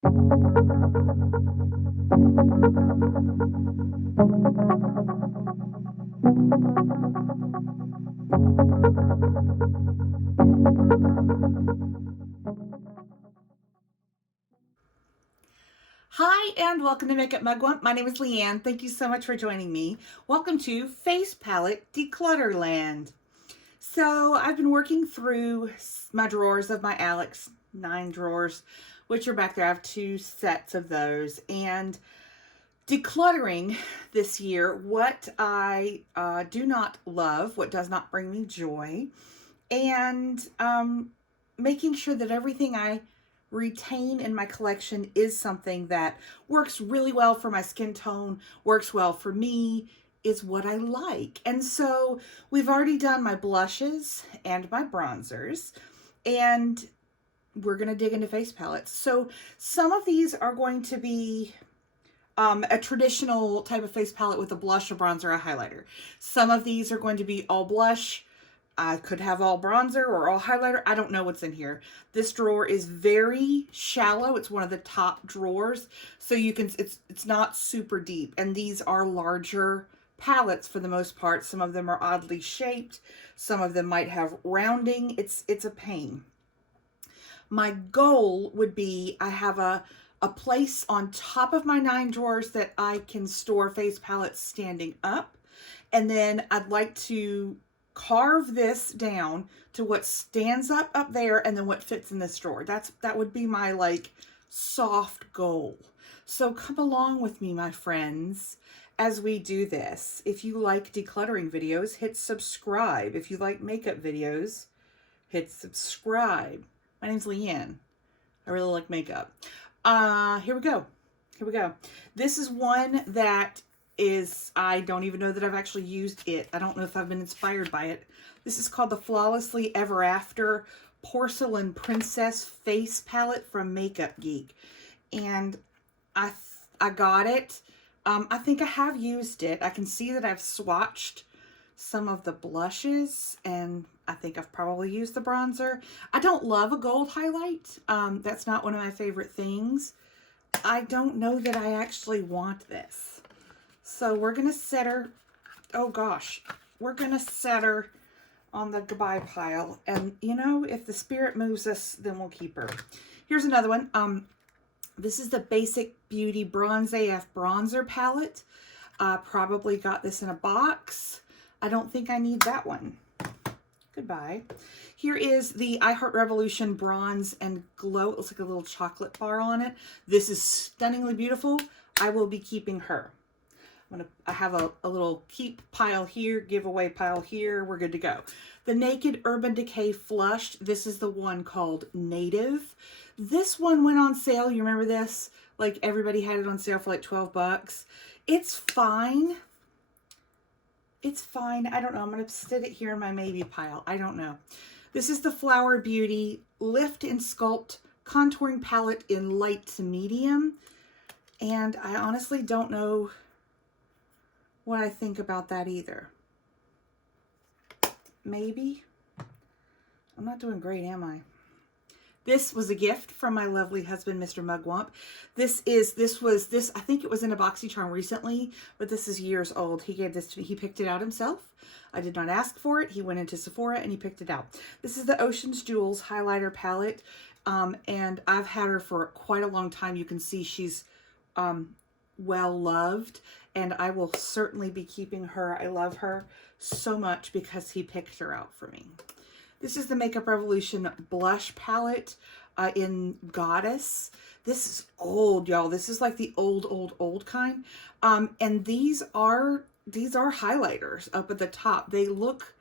Hi and welcome to Makeup Mugwump. My name is Leanne. Thank you so much for joining me. Welcome to Face Palette Declutter Land. So I've been working through my drawers of my Alex 9 drawers, which are back there. I have 2 sets of those, and decluttering this year what I do not love, what does not bring me joy, and making sure that everything I retain in my collection is something that works really well for my skin tone, works well for me, is what I like. And so we've already done my blushes and my bronzers, and we're going to dig into face palettes. So some of these are going to be a traditional type of face palette with a blush, a bronzer, a highlighter. Some of these are going to be all blush. I could have all bronzer or all highlighter. I don't know what's in here. This drawer is very shallow. It's one of the top drawers. So you can, it's not super deep. And these are larger palettes for the most part. Some of them are oddly shaped. Some of them might have rounding. It's a pain. My goal would be, I have a place on top of my 9 drawers that I can store face palettes standing up. And then I'd like to carve this down to what stands up there, and then what fits in this drawer. That would be my like soft goal. So come along with me, my friends, as we do this. If you like decluttering videos, hit subscribe. If you like makeup videos, hit subscribe. My name's Leanne. I really like makeup. Here we go. This is one that is, I don't even know that I've actually used it. I don't know if I've been inspired by it. This is called the Flawlessly Ever After Porcelain Princess Face Palette from Makeup Geek. And I got it. I think I have used it. I can see that I've swatched some of the blushes, and I think I've probably used the bronzer. I don't love a gold highlight. That's not one of my favorite things. I don't know that I actually want this. So we're going to set her, oh gosh, we're going to set her on the goodbye pile. And you know, if the spirit moves us, then we'll keep her. Here's another one. This is the Basic Beauty Bronze AF Bronzer Palette. Probably got this in a box. I don't think I need that one. Goodbye. Here is the I Heart Revolution Bronze and Glow. It looks like a little chocolate bar on it. This is stunningly beautiful. I will be keeping her. I have a little keep pile here, giveaway pile here. We're good to go. The Naked Urban Decay Flushed. This is the one called Native. This one went on sale. You remember this? Like everybody had it on sale for like 12 bucks. It's fine. It's fine. I don't know. I'm going to sit it here in my maybe pile. I don't know. This is the Flower Beauty Lift and Sculpt Contouring Palette in light to medium. And I honestly don't know what I think about that either. Maybe. I'm not doing great, am I? This was a gift from my lovely husband, Mr. Mugwump. I think it was in a BoxyCharm recently, but this is years old. He gave this to me. He picked it out himself. I did not ask for it. He went into Sephora and he picked it out. This is the Ocean's Jewels Highlighter Palette. And I've had her for quite a long time. You can see she's well loved, and I will certainly be keeping her. I love her so much because he picked her out for me. This is the Makeup Revolution Blush Palette in Goddess. This is old, y'all. This is like the old kind. And these are highlighters up at the top. They look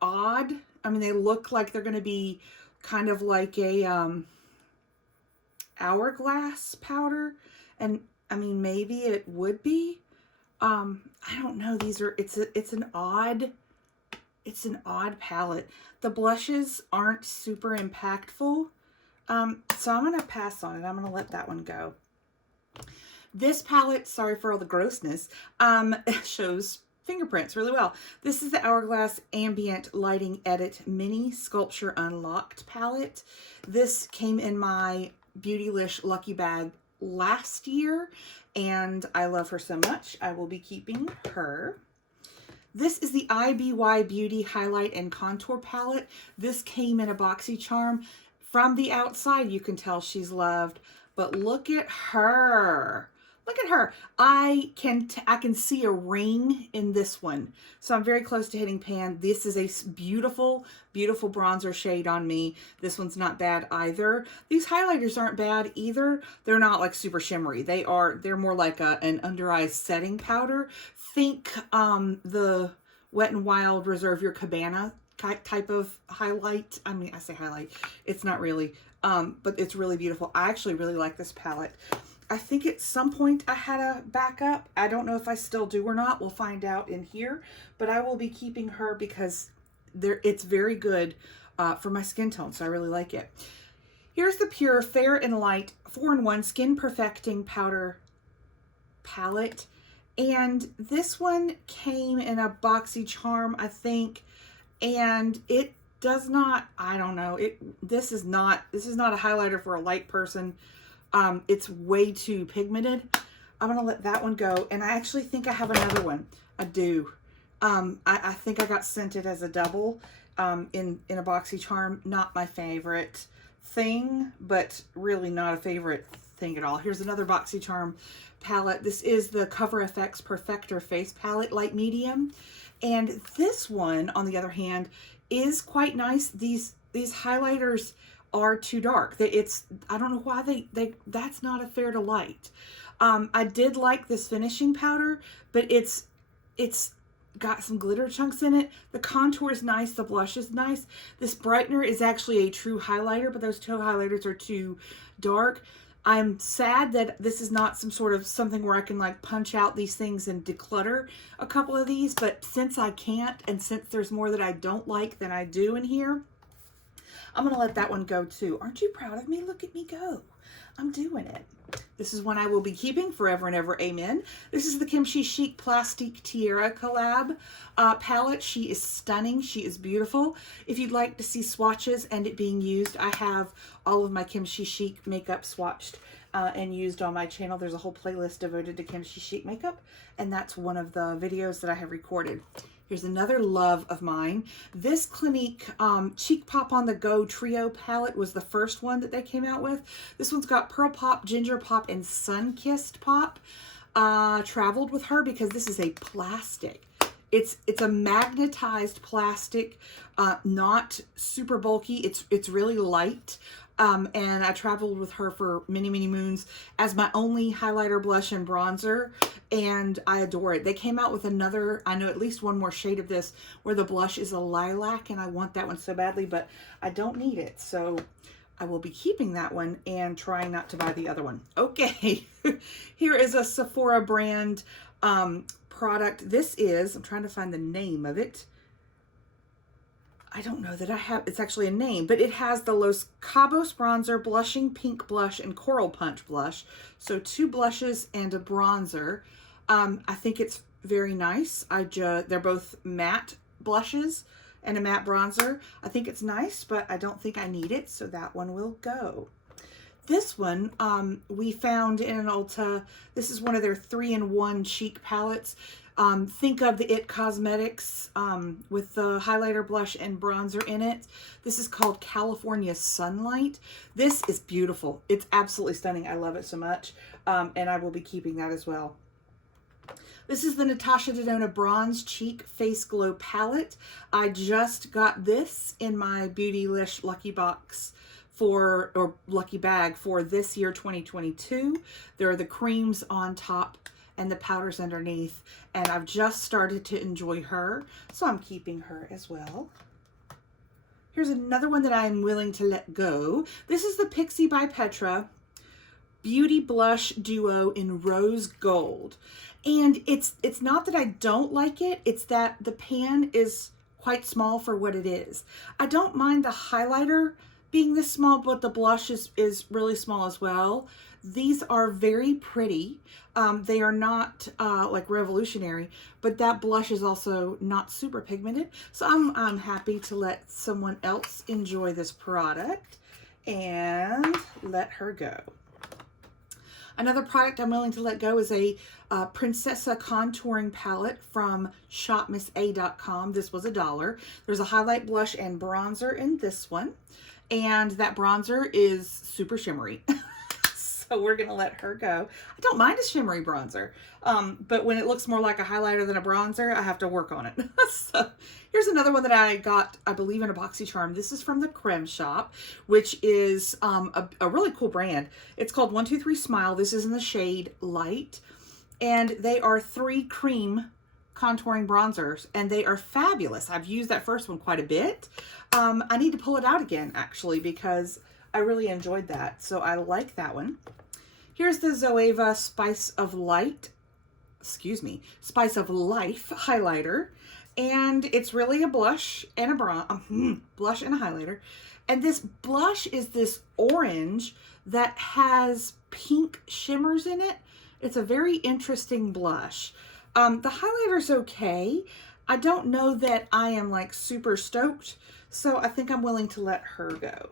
odd. I mean, they look like they're going to be kind of like a hourglass powder. And I mean, maybe it would be. I don't know. It's an odd palette. The blushes aren't super impactful. So I'm going to pass on it. I'm going to let that one go. This palette, sorry for all the grossness, shows fingerprints really well. This is the Hourglass Ambient Lighting Edit Mini Sculpture Unlocked palette. This came in my Beautylish Lucky Bag last year, and I love her so much. I will be keeping her. This is the IBY Beauty Highlight and Contour Palette. This came in a boxy charm. From the outside, you can tell she's loved, but look at her. Look at her. I can see a ring in this one. So I'm very close to hitting pan. This is a beautiful, beautiful bronzer shade on me. This one's not bad either. These highlighters aren't bad either. They're not like super shimmery. They're more like an under eye setting powder. Think the Wet n Wild Reserve Your Cabana type of highlight. I mean, I say highlight. It's not really, but it's really beautiful. I actually really like this palette. I think at some point I had a backup. I don't know if I still do or not. We'll find out in here. But I will be keeping her because it's very good for my skin tone. So I really like it. Here's the Pure Fair and Light 4-in-1 Skin Perfecting Powder Palette. And this one came in a boxy charm, I think. And it does not, I don't know. This is not a highlighter for a light person. It's way too pigmented. I'm going to let that one go. And I actually think I have another one. I do. I think I got sent it as a double in a boxy charm. Not my favorite thing, but really not a favorite thing at all. Here's another boxy charm palette. This is the Cover FX Perfector Face Palette, light medium. And this one, on the other hand, is quite nice. These highlighters are too dark. I don't know why that's not a fair to light. I did like this finishing powder, but it's got some glitter chunks in it. The contour is nice. The blush is nice. This brightener is actually a true highlighter, but those two highlighters are too dark. I'm sad that this is not something where I can like punch out these things and declutter a couple of these, but since I can't, and since there's more that I don't like than I do in here, I'm going to let that one go too. Aren't you proud of me? Look at me go. I'm doing it. This is one I will be keeping forever and ever. Amen. This is the Kimchi Chic Plastique Tiara collab palette. She is stunning. She is beautiful. If you'd like to see swatches and it being used, I have all of my Kimchi Chic makeup swatched and used on my channel. There's a whole playlist devoted to Kimchi Chic makeup, and that's one of the videos that I have recorded. Here's another love of mine. This Clinique Cheek Pop on the Go Trio palette was the first one that they came out with. This one's got Pearl Pop, Ginger Pop, and Sun-Kissed Pop. Traveled with her because this is a plastic. It's a magnetized plastic, not super bulky. It's really light. And I traveled with her for many, many moons as my only highlighter, blush, and bronzer, and I adore it. They came out with another, I know at least one more shade of this, where the blush is a lilac, and I want that one so badly, but I don't need it, so I will be keeping that one and trying not to buy the other one. Okay, here is a Sephora brand product. This is, I'm trying to find the name of it. I don't know that I have, it's actually a name, but it has the Los Cabos Bronzer, Blushing Pink Blush, and Coral Punch Blush. So 2 blushes and a bronzer. I think it's very nice. They're both matte blushes and a matte bronzer. I think it's nice, but I don't think I need it, so that one will go. This one we found in an Ulta. This is one of their 3-in-1 cheek palettes. Think of the IT Cosmetics with the highlighter, blush, and bronzer in it. This is called California Sunlight. This is beautiful. It's absolutely stunning. I love it so much. And I will be keeping that as well. This is the Natasha Denona Bronze Cheek Face Glow Palette. I just got this in my Beautylish Lucky Box or Lucky Bag for this year, 2022. There are the creams on top and the powders underneath, and I've just started to enjoy her, so I'm keeping her as well. Here's another one that I'm willing to let go. This is the Pixie by Petra Beauty Blush Duo in Rose Gold. And it's not that I don't like it, it's that the pan is quite small for what it is. I don't mind the highlighter being this small, but the blush is really small as well. These are very pretty. They are not like revolutionary, but that blush is also not super pigmented. So I'm happy to let someone else enjoy this product. and let her go. Another product I'm willing to let go is a Princessa contouring palette from shopmissa.com. This was $1. There's a highlight, blush, and bronzer in this one. And that bronzer is super shimmery. So we're going to let her go. I don't mind a shimmery bronzer. But when it looks more like a highlighter than a bronzer, I have to work on it. So here's another one that I got, I believe, in a BoxyCharm. This is from the Creme Shop, which is a really cool brand. It's called 123 Smile. This is in the shade Light. And they are 3 cream contouring bronzers, and they are fabulous. I've used that first one quite a bit. I need to pull it out again, actually, because I really enjoyed that. So I like that one. Here's the Zoeva Spice of Life highlighter. And it's really a blush and a blush and a highlighter. And this blush is this orange that has pink shimmers in it. It's a very interesting blush. The highlighter's okay. I don't know that I am like super stoked, so I think I'm willing to let her go.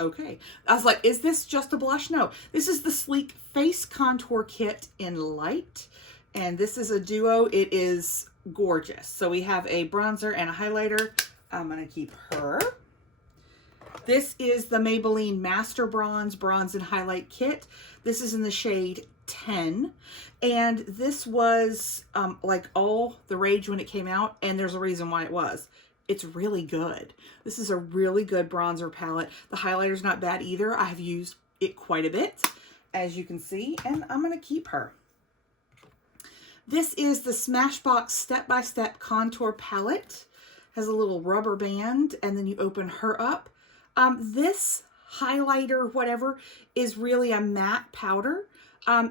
Okay. I was like, is this just a blush? No. This is the Sleek Face Contour Kit in Light. And this is a duo. It is gorgeous. So we have a bronzer and a highlighter. I'm going to keep her. This is the Maybelline Master Bronze and Highlight Kit. This is in the shade 10. And this was like all the rage when it came out. And there's a reason why it was. It's really good. This is a really good bronzer palette. The highlighter's not bad either. I have used it quite a bit, as you can see, and I'm going to keep her. This is the Smashbox Step by Step Contour Palette. Has a little rubber band, and then you open her up. This highlighter, whatever, is really a matte powder.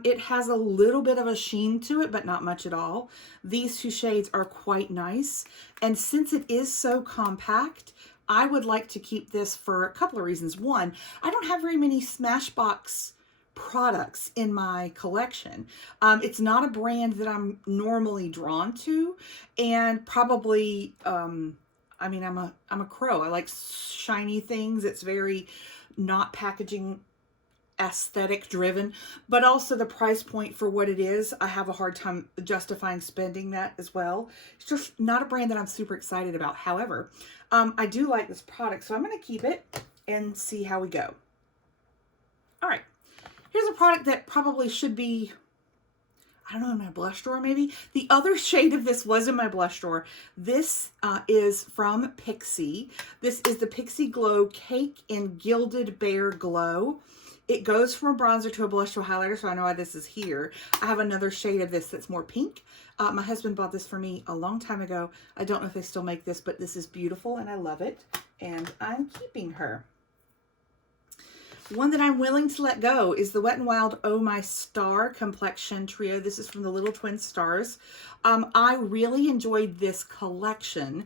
It has a little bit of a sheen to it, but not much at all. These 2 shades are quite nice. And since it is so compact, I would like to keep this for a couple of reasons. One, I don't have very many Smashbox products in my collection. It's not a brand that I'm normally drawn to, and probably, I mean, I'm a crow. I like shiny things. It's very not packaging aesthetic driven, but also the price point for what it is, I have a hard time justifying spending that as well. It's just not a brand that I'm super excited about. However, I do like this product, so I'm going to keep it and see how we go. All right, here's a product that probably should be, I don't know, in my blush drawer maybe. The other shade of this was in my blush drawer. This is from Pixi. This is the Pixi Glow Cake in Gilded Bear Glow. It goes from a bronzer to a blush to a highlighter, so I know why this is here. I have another shade of this that's more pink. My husband bought this for me a long time ago. I don't know if they still make this, but this is beautiful and I love it. And I'm keeping her. One that I'm willing to let go is the Wet n Wild Oh My Star Complexion Trio. This is from the Little Twin Stars. I really enjoyed this collection.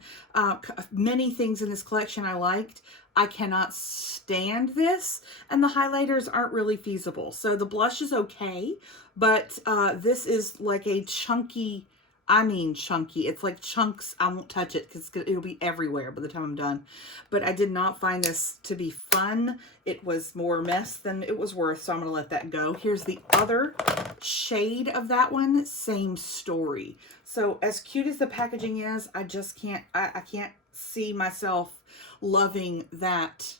Many things in this collection I liked. I cannot stand this, and the highlighters aren't really feasible. So the blush is okay, but this is like a chunky, I mean chunky. It's like chunks. I won't touch it because it'll be everywhere by the time I'm done. But I did not find this to be fun. It was more mess than it was worth, so I'm going to let that go. Here's the other shade of that one. Same story. So as cute as the packaging is, I just can't, I can't see myself loving that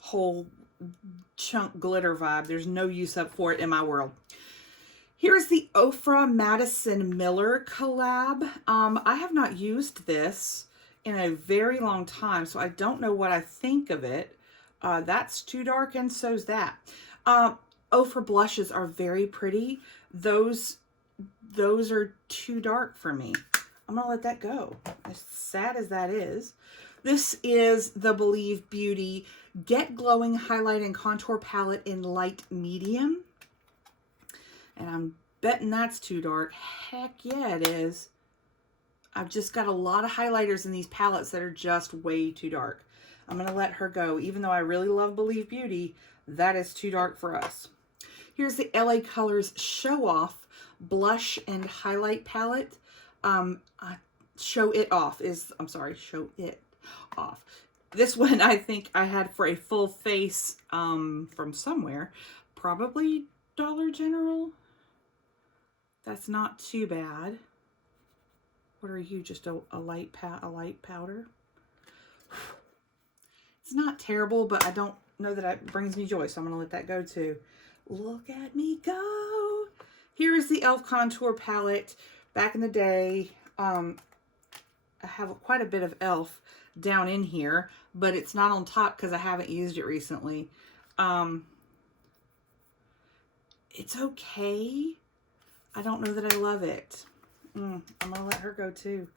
whole chunk glitter vibe. There's no use up for it in my world. Here's the Ofra Madison Miller collab. I have not used this in a very long time, so I don't know what I think of it. That's too dark, and so's that. Ofra blushes are very pretty. Those are too dark for me. I'm gonna let that go, as sad as that is. This is the Believe Beauty Get Glowing Highlight and Contour Palette in Light Medium. And I'm betting that's too dark. Heck yeah, it is. I've just got a lot of highlighters in these palettes that are just way too dark. I'm going to let her go. Even though I really love Believe Beauty, that is too dark for us. Here's the LA Colors Show Off Blush and Highlight Palette. Show It Off. This one I think I had for a full face from somewhere, probably Dollar General. That's not too bad. What are you? Just a light powder? It's not terrible, but I don't know that it brings me joy, so I'm gonna let that go too. Look at me go. Here is the e.l.f. contour palette. Back in the day, I have quite a bit of e.l.f. down in here, but it's not on top because I haven't used it recently. It's okay. I don't know that I love it. I'm gonna let her go too.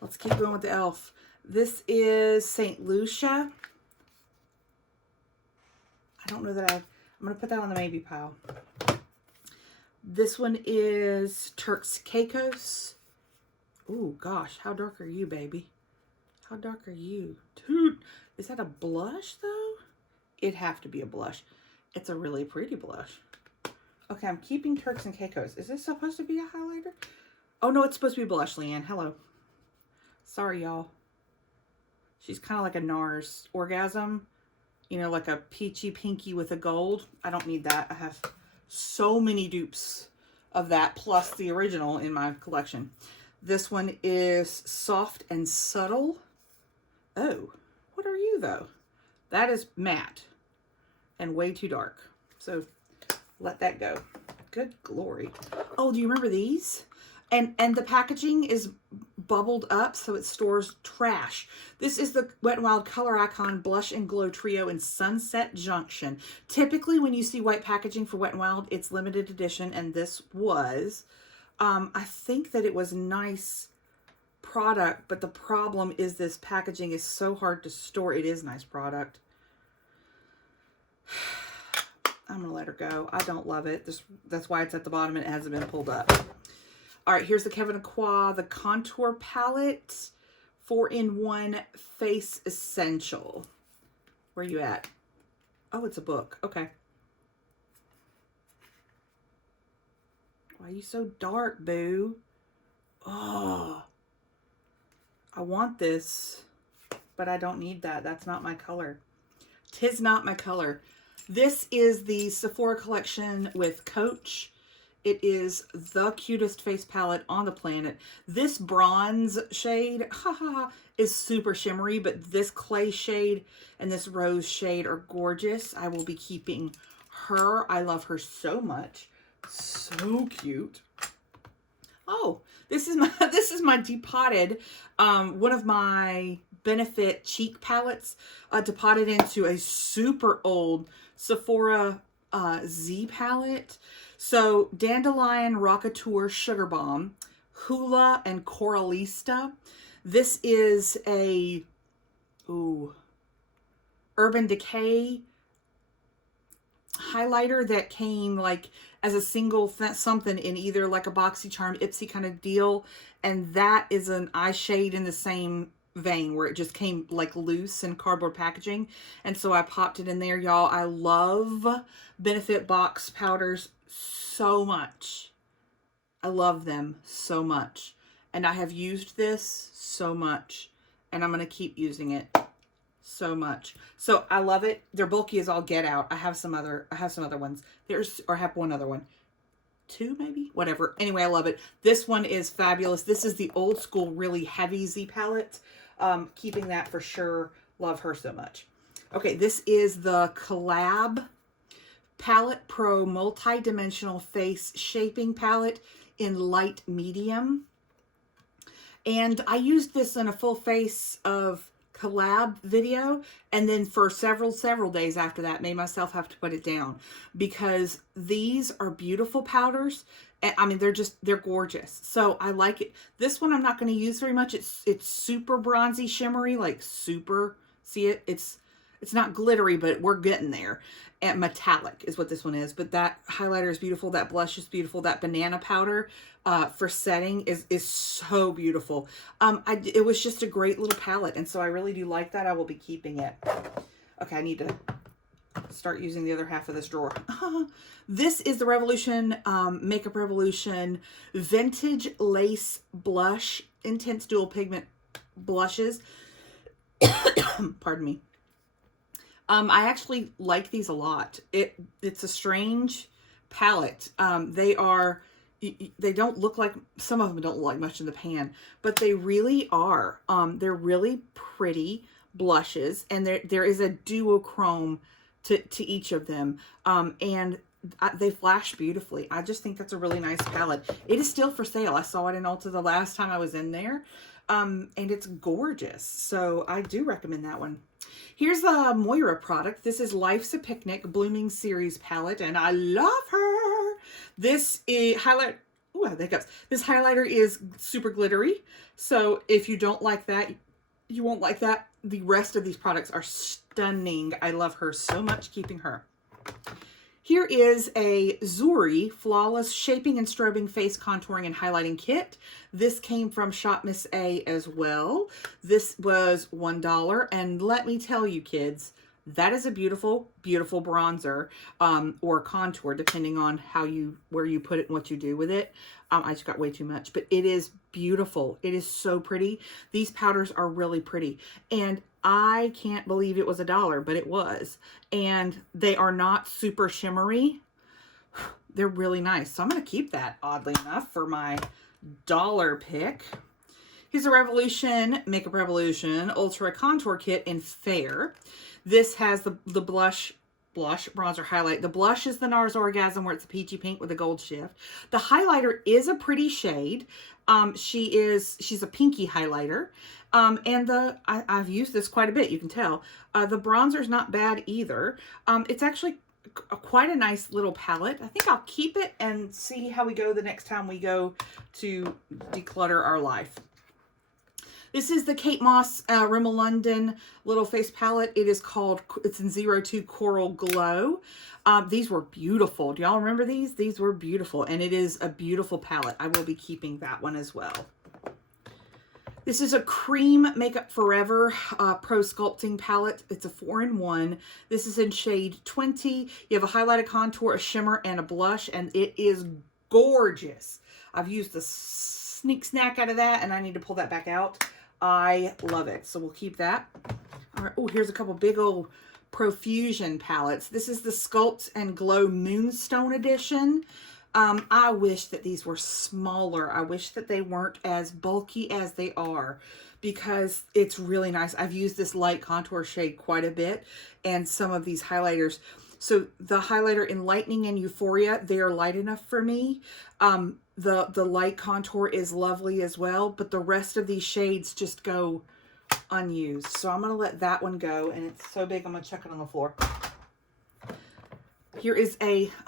Let's keep going with the e.l.f. This is St. Lucia. I don't know that I'm gonna put that on the maybe pile. This one is Turks Caicos. Oh gosh, how dark are you, baby? How dark are you? Dude, is that a blush though? It'd have to be a blush. It's a really pretty blush. Okay, I'm keeping Turks and Caicos. Is this supposed to be a highlighter? Oh no, it's supposed to be blush, Leanne. Hello. Sorry, y'all. She's kind of like a NARS orgasm. You know, like a peachy pinky with a gold. I don't need that. I have so many dupes of that, plus the original in my collection. This one is Soft and Subtle. Oh, what are you though? That is matte and way too dark. So let that go. Good glory. Oh, do you remember these? And the packaging is bubbled up so it stores trash. This is the Wet n Wild Color Icon Blush and Glow Trio in Sunset Junction. Typically when you see white packaging for Wet n Wild, it's limited edition, and this was. I think that it was nice product, but the problem is this packaging is so hard to store. It is nice product. I'm gonna let her go. I don't love it. That's why it's at the bottom and it hasn't been pulled up. All right, here's the Kevyn Aucoin, the Contour Palette, 4-in-1 Face Essential. Where are you at? Oh, it's a book. Okay. Why are you so dark, boo? Oh, I want this, but I don't need that. That's not my color. 'Tis not my color. This is the Sephora collection with Coach. It is the cutest face palette on the planet. This bronze shade, is super shimmery, but this clay shade and this rose shade are gorgeous. I will be keeping her. I love her so much. So cute. Oh, this is my depotted, one of my Benefit cheek palettes, depotted into a super old Sephora Z palette. So Dandelion, Rockateur, Sugar Bomb, Hula, and Coralista. This is a Urban Decay highlighter that came like as a single something in either like a BoxyCharm, Ipsy kind of deal, and that is an eye shade in the same vein where it just came like loose in cardboard packaging, and so I popped it in there, y'all. I love Benefit box powders so much. I love them so much, and I have used this so much, and I'm gonna keep using it so much. So I love it. They're bulky as all get out. I have some other ones. I have one other one. Two maybe? Whatever. Anyway, I love it. This one is fabulous. This is the old school, really heavy Z palette. Keeping that for sure. Love her so much. Okay, this is the Collab Palette Pro Multi-Dimensional Face Shaping Palette in light medium. And I used this in a full face of collab video, and then for several days after that made myself have to put it down because these are beautiful powders. And I mean, they're gorgeous. So I like it. This one I'm not going to use very much. It's super bronzy, shimmery, like super. See it? It's not glittery, but we're getting there. And metallic is what this one is. But that highlighter is beautiful. That blush is beautiful. That banana powder for setting is so beautiful. It was just a great little palette, and so I really do like that. I will be keeping it. Okay, I need to start using the other half of this drawer. This is the Revolution Makeup Revolution Vintage Lace Blush Intense Dual Pigment Blushes. Pardon me. I actually like these a lot. It's a strange palette. They don't look like, some of them don't look like much in the pan, but they really are. They're really pretty blushes, and there is a duochrome to each of them. And they flash beautifully. I just think that's a really nice palette. It is still for sale. I saw it in Ulta the last time I was in there. And it's gorgeous. So I do recommend that one. Here's the Moira product. This is Life's a Picnic Blooming Series palette, and I love her. This is highlight. Oh, I have the hiccups. This highlighter is super glittery. So if you don't like that, you won't like that. The rest of these products are stunning. I love her so much, keeping her. Here is a Zuri Flawless Shaping and Strobing Face Contouring and Highlighting Kit. This came from Shop Miss A as well. This was $1. And let me tell you, kids, that is a beautiful, beautiful bronzer or contour, depending on where you put it and what you do with it. I just got way too much, but it is beautiful. It is so pretty. These powders are really pretty. And I can't believe it was $1, but it was. And they are not super shimmery. They're really nice. So I'm going to keep that, oddly enough, for my dollar pick. Here's a Revolution, Makeup Revolution Ultra Contour Kit in Fair. This has the blush, bronzer, highlight. The blush is the NARS Orgasm, where it's a peachy pink with a gold shift. The highlighter is a pretty shade. She's a pinky highlighter. And I've used this quite a bit, you can tell. The bronzer's not bad either. It's actually quite a nice little palette. I think I'll keep it and see how we go the next time we go to declutter our life. This is the Kate Moss Rimmel London little face palette. It's in 02 Coral Glow. These were beautiful. Do y'all remember these? These were beautiful, and it is a beautiful palette. I will be keeping that one as well. This is a Cream Makeup Forever Pro Sculpting Palette. It's a 4-in-1. This is in shade 20. You have a highlighted contour, a shimmer, and a blush, and it is gorgeous. I've used the sneak snack out of that, and I need to pull that back out. I love it, so we'll keep that. All right. Oh, here's a couple big old Profusion palettes. This is the Sculpt and Glow Moonstone Edition. I wish that these were smaller. I wish that they weren't as bulky as they are, because it's really nice. I've used this light contour shade quite a bit, and some of these highlighters. So the highlighter in Lightning and Euphoria, they are light enough for me. The light contour is lovely as well, but the rest of these shades just go unused. So I'm going to let that one go, and it's so big I'm going to chuck it on the floor. Here is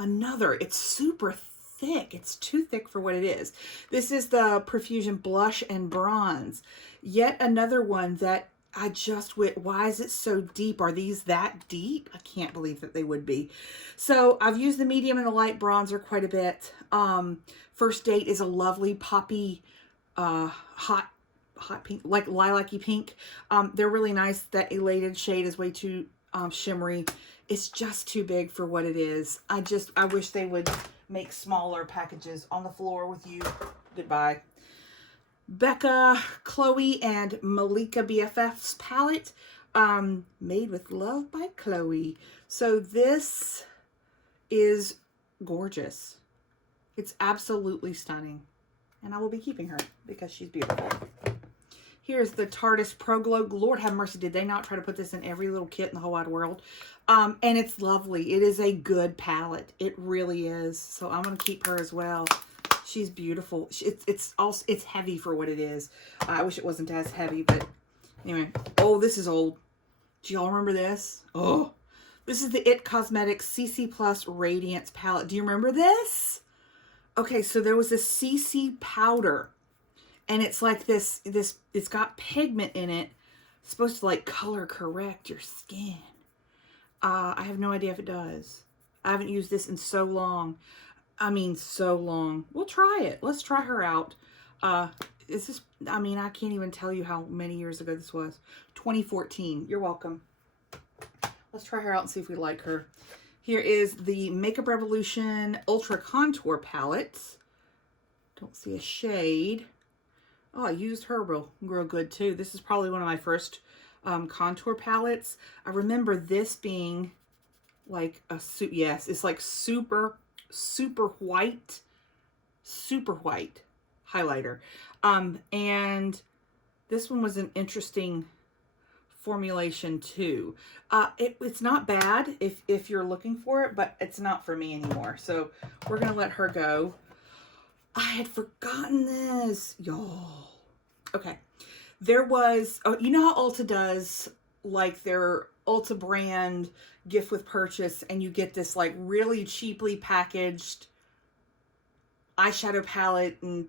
another. It's super thick. It's too thick for what it is. This is the Profusion Blush and Bronze. Yet another one that I just went, why is it so deep? Are these that deep? I can't believe that they would be. So I've used the medium and the light bronzer quite a bit. First Date is a lovely poppy, hot pink, like lilac-y pink. They're really nice. That Elated shade is way too shimmery. It's just too big for what it is. I wish they would make smaller packages. On the floor with you. Goodbye. Becca, Chloe, and Malika BFF's palette, Made with Love by Chloe. So this is gorgeous. It's absolutely stunning. And I will be keeping her because she's beautiful. Here's the Tarte Pro Glow. Lord have mercy, did they not try to put this in every little kit in the whole wide world? And it's lovely. It is a good palette. It really is. So I'm going to keep her as well. She's beautiful. It's heavy for what it is. I wish it wasn't as heavy, but anyway. Oh, this is old. Do y'all remember this? Oh, this is the IT Cosmetics CC Plus Radiance palette. Do you remember this? Okay, so there was this CC powder, and it's like this. It's got pigment in it. It's supposed to like color correct your skin. I have no idea if it does. I haven't used this in so long. I mean, so long. We'll try it. Let's try her out. Is this, I mean, I can't even tell you how many years ago this was. 2014. You're welcome. Let's try her out and see if we like her. Here is the Makeup Revolution Ultra Contour Palette. Don't see a shade. Oh, I used her real good too. This is probably one of my first contour palettes. I remember this being like a yes, it's like super white highlighter. And this one was an interesting formulation too. It's not bad if you're looking for it, but it's not for me anymore. So we're gonna let her go. I had forgotten this, y'all. Okay, there was, oh, you know how Ulta does like their Ulta brand gift with purchase, and you get this like really cheaply packaged eyeshadow palette and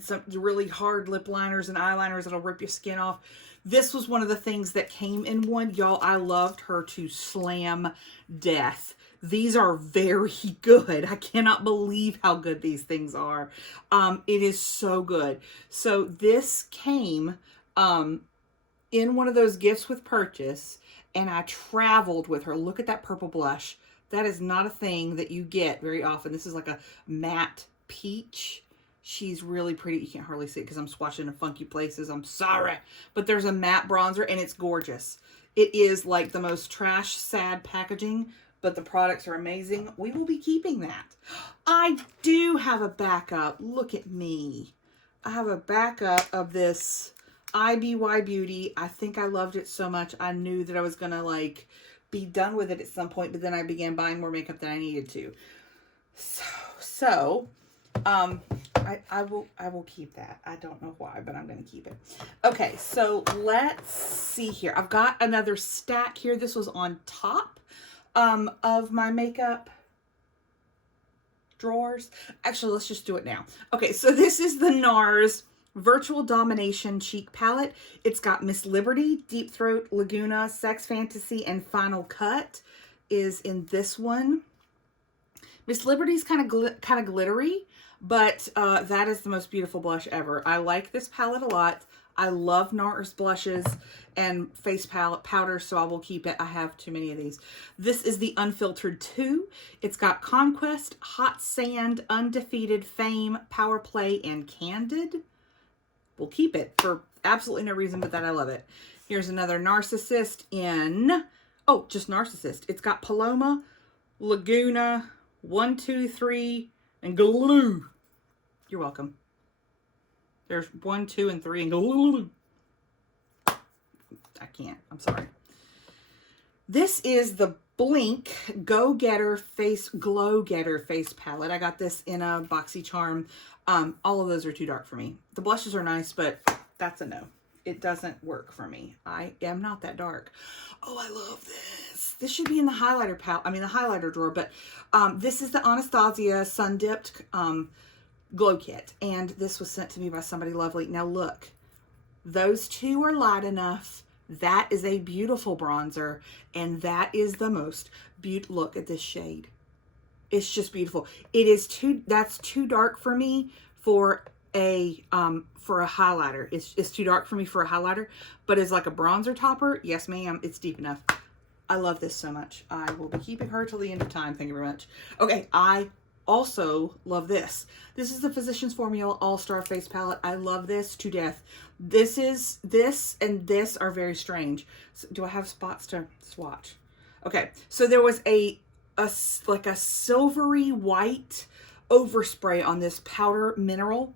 some really hard lip liners and eyeliners that'll rip your skin off. This was one of the things that came in one. Y'all, I loved her to slam death. These are very good. I cannot believe how good these things are. It is so good. So this came in one of those gifts with purchase, and I traveled with her. Look at that purple blush. That is not a thing that you get very often. This is like a matte peach. She's really pretty. You can't hardly see it because I'm swatching in funky places. I'm sorry. But there's a matte bronzer, and it's gorgeous. It is like the most trash, sad packaging, but the products are amazing. We will be keeping that. I do have a backup. Look at me. I have a backup of this IBY Beauty. I think I loved it so much. I knew that I was going to like be done with it at some point, but then I began buying more makeup than I needed to. So I will keep that. I don't know why, but I'm going to keep it. Okay, so let's see here. I've got another stack here. This was on top of my makeup drawers. Actually, let's just do it now. Okay, so this is the NARS Virtual Domination Cheek Palette. It's got Miss Liberty, Deep Throat, Laguna, Sex Fantasy, and Final Cut is in this one. Miss Liberty's kind of glittery, but that is the most beautiful blush ever. I like this palette a lot. I love NARS blushes and face powders, so I will keep it. I have too many of these. This is the Unfiltered 2. It's got Conquest, Hot Sand, Undefeated, Fame, Power Play, and Candid. We'll keep it for absolutely no reason but that I love it. Here's another Narcissist in, oh, just Narcissist. It's got Paloma, Laguna, 1, 2, 3, and Glue. You're welcome. There's 1, 2, and 3, and Glue. I can't. I'm sorry. This is the Blink Glow Getter Face Palette. I got this in a BoxyCharm. All of those are too dark for me. The blushes are nice, but that's a no. It doesn't work for me. I am not that dark. Oh, I love this. This should be in the highlighter palette. I mean, the highlighter drawer, but this is the Anastasia Sun Dipped Glow Kit. And this was sent to me by somebody lovely. Now look, those two are light enough. That is a beautiful bronzer. And that is the most beautiful. Look at this shade. It's just beautiful. It is that's too dark for me for a highlighter. It's too dark for me for a highlighter, but as like a bronzer topper, yes ma'am, it's deep enough. I love this so much. I will be keeping her till the end of time. Thank you very much. Okay, I also love this. This is the Physicians Formula All-Star Face Palette. I love this to death. This and this are very strange. So, do I have spots to swatch? Okay, so there was like a silvery white overspray on this powder mineral,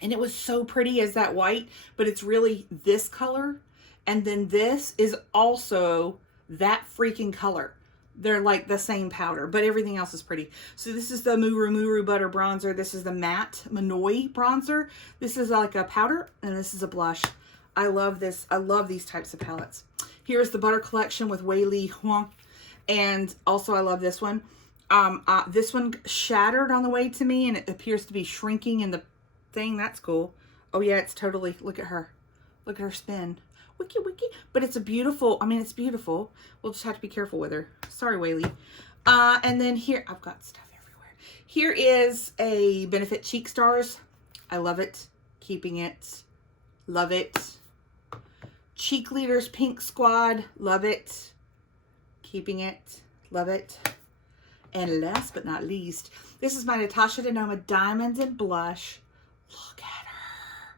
and it was so pretty as that white, but it's really this color, and then this is also that freaking color. They're like the same powder, but everything else is pretty. So this is the Muru Butter Bronzer. This is the Matte Manoi Bronzer. This is like a powder, and this is a blush. I love this. I love these types of palettes. Here's the Butter Collection with Wei Li Huang. And also I love this one. This one shattered on the way to me, and it appears to be shrinking in the thing. That's cool. Oh yeah, it's totally, look at her. Look at her spin. Wiki wiki. But it's a beautiful, I mean, it's beautiful. We'll just have to be careful with her. Sorry, Whaley. And then here, I've got stuff everywhere. Here is a Benefit Cheek Stars. I love it. Keeping it. Love it. Cheek Leaders Pink Squad. Love it. Keeping it. Love it. And last but not least, this is my Natasha Denona Diamonds and Blush. Look at her.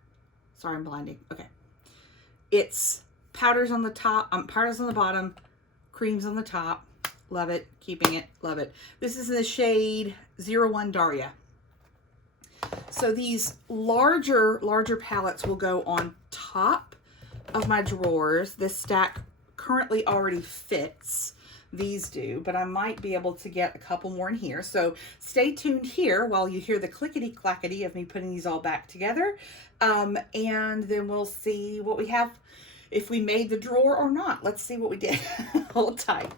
Sorry, I'm blinding. Okay. It's powders on the top, powders on the bottom, creams on the top. Love it. Keeping it. Love it. This is in the shade 01 Daria. So these larger palettes will go on top of my drawers. This stack currently already fits. These do, but I might be able to get a couple more in here. So stay tuned here while you hear the clickety clackety of me putting these all back together. And then we'll see what we have, if we made the drawer or not. Let's see what we did. Hold tight.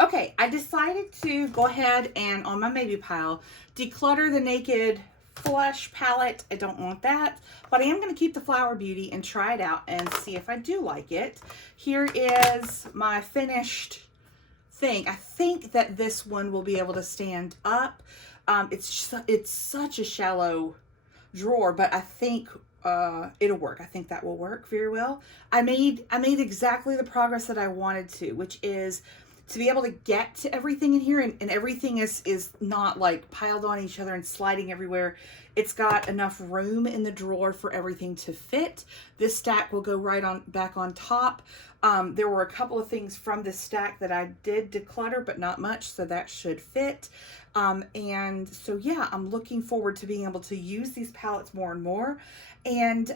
Okay, I decided to go ahead and, on my maybe pile, declutter the Naked Flush palette. I don't want that, but I am going to keep the Flower Beauty and try it out and see if I do like it. Here is my finished thing. I think that this one will be able to stand up. It's such a shallow drawer, but I think it'll work. I think that will work very well. I made exactly the progress that I wanted to, which is to be able to get to everything in here, and everything is not like piled on each other and sliding everywhere. It's got enough room in the drawer for everything to fit. This stack will go right on back on top. There were a couple of things from this stack that I did declutter, but not much, so that should fit. And so yeah, I'm looking forward to being able to use these palettes more and more. And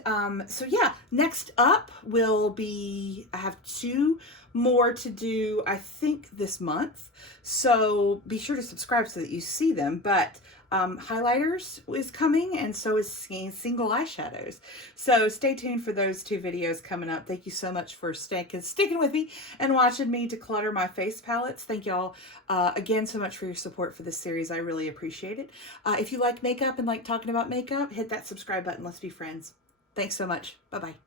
so yeah, next up will be, I have 2 more to do, I think, this month. So be sure to subscribe so that you see them. But highlighters is coming, and so is single eyeshadows. So stay tuned for those 2 videos coming up. Thank you so much for sticking with me and watching me declutter my face palettes. Thank y'all again so much for your support for this series. I really appreciate it. If you like makeup and like talking about makeup, hit that subscribe button. Let's be friends. Thanks so much. Bye-bye.